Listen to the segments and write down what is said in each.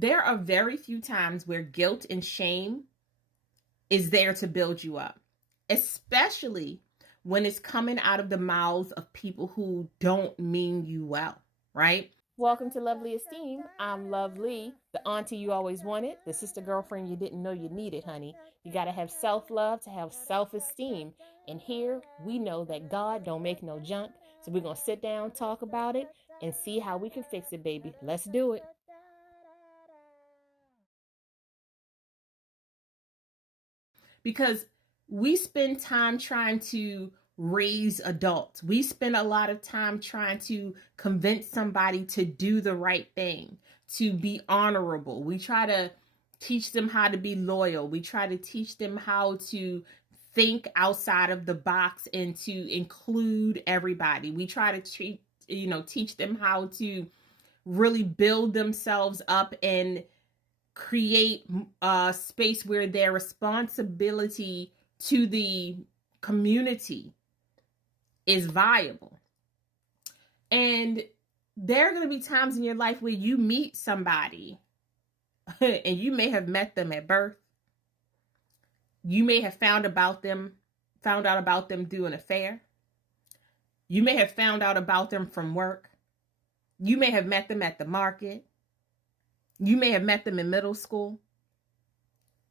there are very few times where guilt and shame is there to build you up, especially when it's coming out of the mouths of people who don't mean you well, right? Welcome to LoveliEsteem. I'm Lovely, the auntie you always wanted, the sister girlfriend you didn't know you needed, honey. You got to have self-love to have self-esteem. And here we know that God don't make no junk. So we're going to sit down, talk about it, and see how we can fix it, baby. Let's do it. Because we spend time trying to raise adults. We spend a lot of time trying to convince somebody to do the right thing, to be honorable. We try to teach them how to be loyal. We try to teach them how to think outside of the box and to include everybody. We try to teach them how to really build themselves up and create a space where their responsibility to the community is viable. And there are going to be times in your life where you meet somebody and you may have met them at birth. You may have found out about them through an affair. You may have found out about them from work. You may have met them at the market. You may have met them in middle school.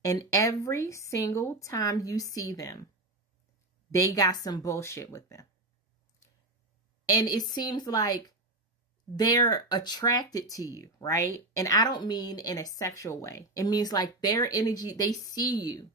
And every single time you see them, they got some bullshit with them. And it seems like they're attracted to you, right? And I don't mean in a sexual way. It means like their energy, they see you.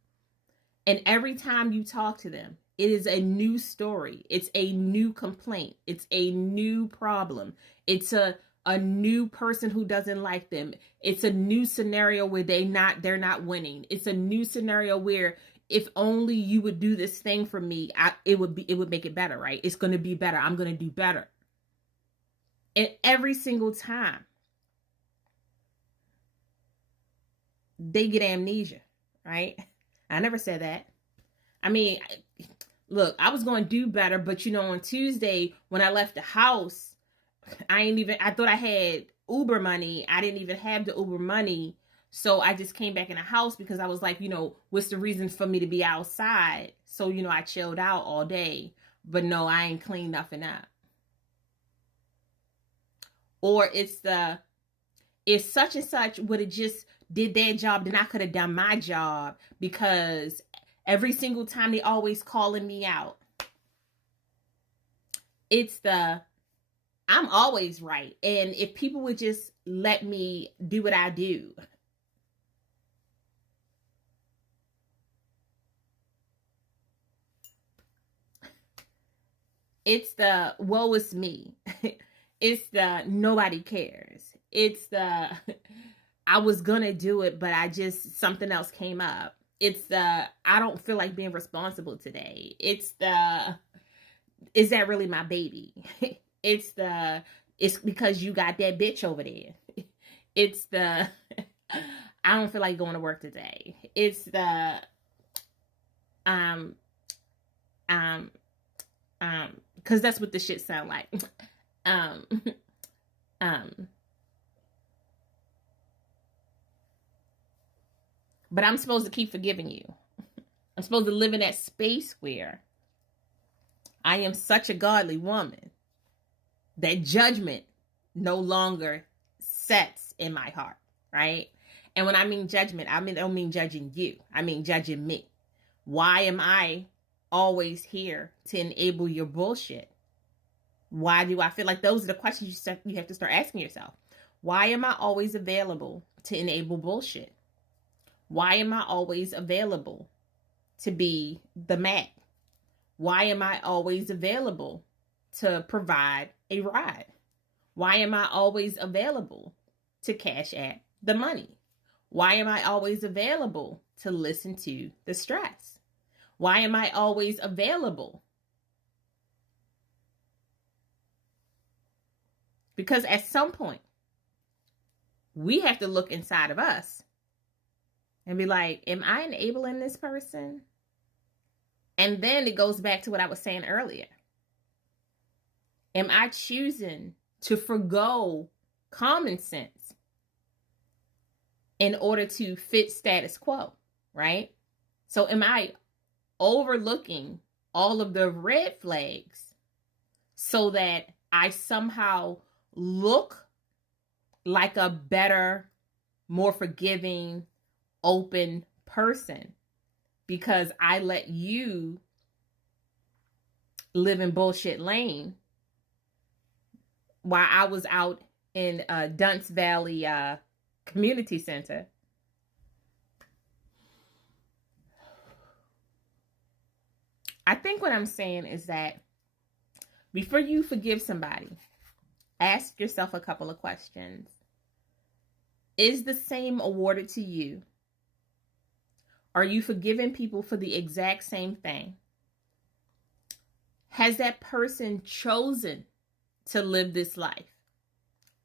And every time you talk to them, it is a new story. It's a new complaint. It's a new problem. It's a new person who doesn't like them. It's a new scenario where they're not winning. It's a new scenario where if only you would do this thing for me, it would make it better, right? It's going to be better. I'm going to do better. And every single time they get amnesia, right? I never said that. I mean, look, I was going to do better, but on Tuesday when I left the house, I thought I had Uber money. I didn't even have the Uber money. So I just came back in the house because I was like, what's the reason for me to be outside? So, I chilled out all day, but no, I ain't cleaned nothing up. Or if such and such would have just did their job, then I could have done my job, because every single time they always calling me out. I'm always right. And if people would just let me do what I do. It's the woe is me. It's the nobody cares. It's the I was gonna do it, but something else came up. It's the I don't feel like being responsible today. It's the is that really my baby? It's because you got that bitch over there. It's the I don't feel like going to work today. It's the because that's what the shit sound like. But I'm supposed to keep forgiving you. I'm supposed to live in that space where I am such a godly woman that judgment no longer sets in my heart, right? And when I mean judgment, I don't mean judging you. I mean judging me. Why am I always here to enable your bullshit? Why do I feel like those are the questions you have to start asking yourself? Why am I always available to enable bullshit? Why am I always available to be the Mac? Why am I always available to provide a ride? Why am I always available to cash at the money? Why am I always available to listen to the stress? Why am I always available? Because at some point, we have to look inside of us and be like, am I enabling this person? And then it goes back to what I was saying earlier. Am I choosing to forgo common sense in order to fit status quo, right? So am I overlooking all of the red flags so that I somehow look like a better, more forgiving, open person because I let you live in bullshit lane while I was out in Dunce Valley Community Center? I think what I'm saying is that before you forgive somebody, ask yourself a couple of questions. Is the same awarded to you? Are you forgiving people for the exact same thing? Has that person chosen to live this life?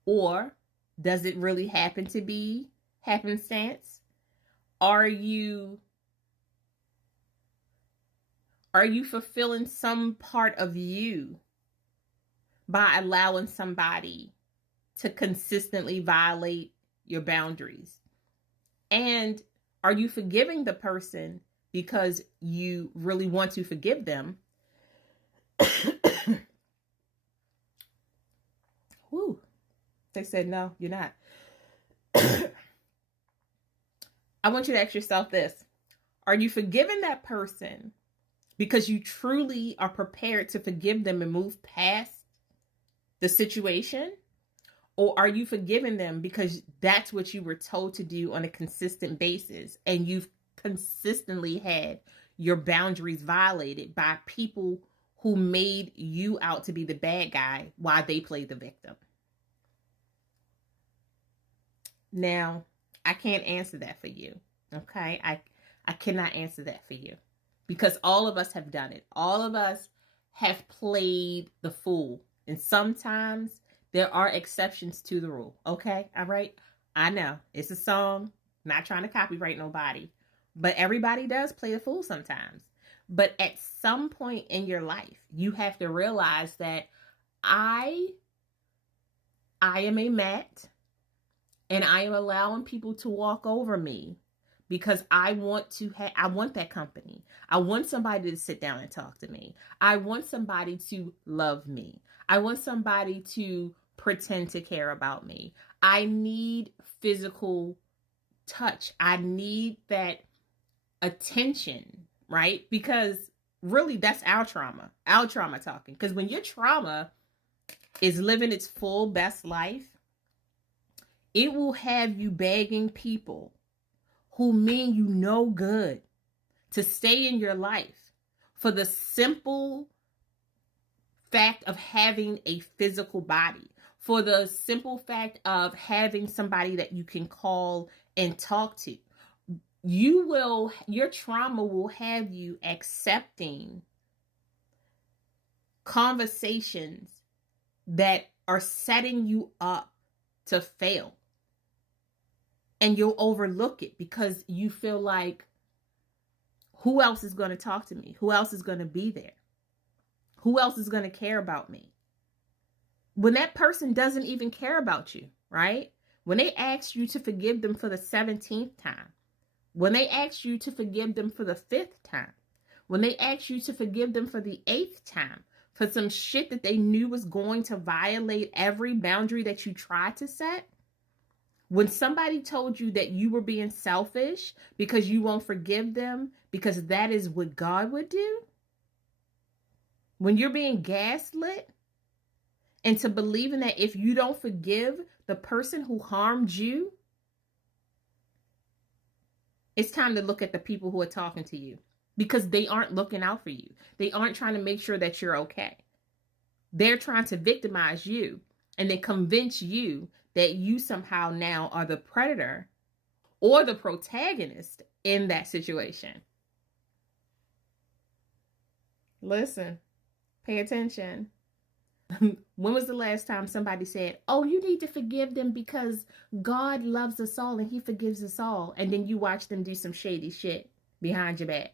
Or does it really happen to be happenstance? Are you fulfilling some part of you by allowing somebody to consistently violate your boundaries? And are you forgiving the person because you really want to forgive them? Whew. They said, no, you're not. I want you to ask yourself this. Are you forgiving that person because you truly are prepared to forgive them and move past the situation? Or are you forgiving them because that's what you were told to do on a consistent basis and you've consistently had your boundaries violated by people who made you out to be the bad guy while they played the victim? Now, I can't answer that for you, okay? I cannot answer that for you because all of us have done it. All of us have played the fool. And sometimes there are exceptions to the rule, okay? All right? I know, it's a song, not trying to copyright nobody, but everybody does play the fool sometimes. But at some point in your life, you have to realize that I am a mat, and I am allowing people to walk over me because I want that company. I want somebody to sit down and talk to me. I want somebody to love me. I want somebody to pretend to care about me. I need physical touch. I need that attention, right? Because really that's our trauma talking. Because when your trauma is living its full best life, it will have you begging people who mean you no good to stay in your life for the simple fact of having a physical body, for the simple fact of having somebody that you can call and talk to. Your trauma will have you accepting conversations that are setting you up to fail. And you'll overlook it because you feel like, who else is going to talk to me? Who else is going to be there? Who else is going to care about me? When that person doesn't even care about you, right? When they ask you to forgive them for the 17th time, when they ask you to forgive them for the 5th time, when they ask you to forgive them for the 8th time, for some shit that they knew was going to violate every boundary that you tried to set, when somebody told you that you were being selfish because you won't forgive them because that is what God would do, when you're being gaslit into believing that if you don't forgive the person who harmed you, it's time to look at the people who are talking to you because they aren't looking out for you. They aren't trying to make sure that you're okay. They're trying to victimize you and then convince you that you somehow now are the predator or the protagonist in that situation. Listen, pay attention. When was the last time somebody said, oh, you need to forgive them because God loves us all and he forgives us all, and then you watch them do some shady shit behind your back?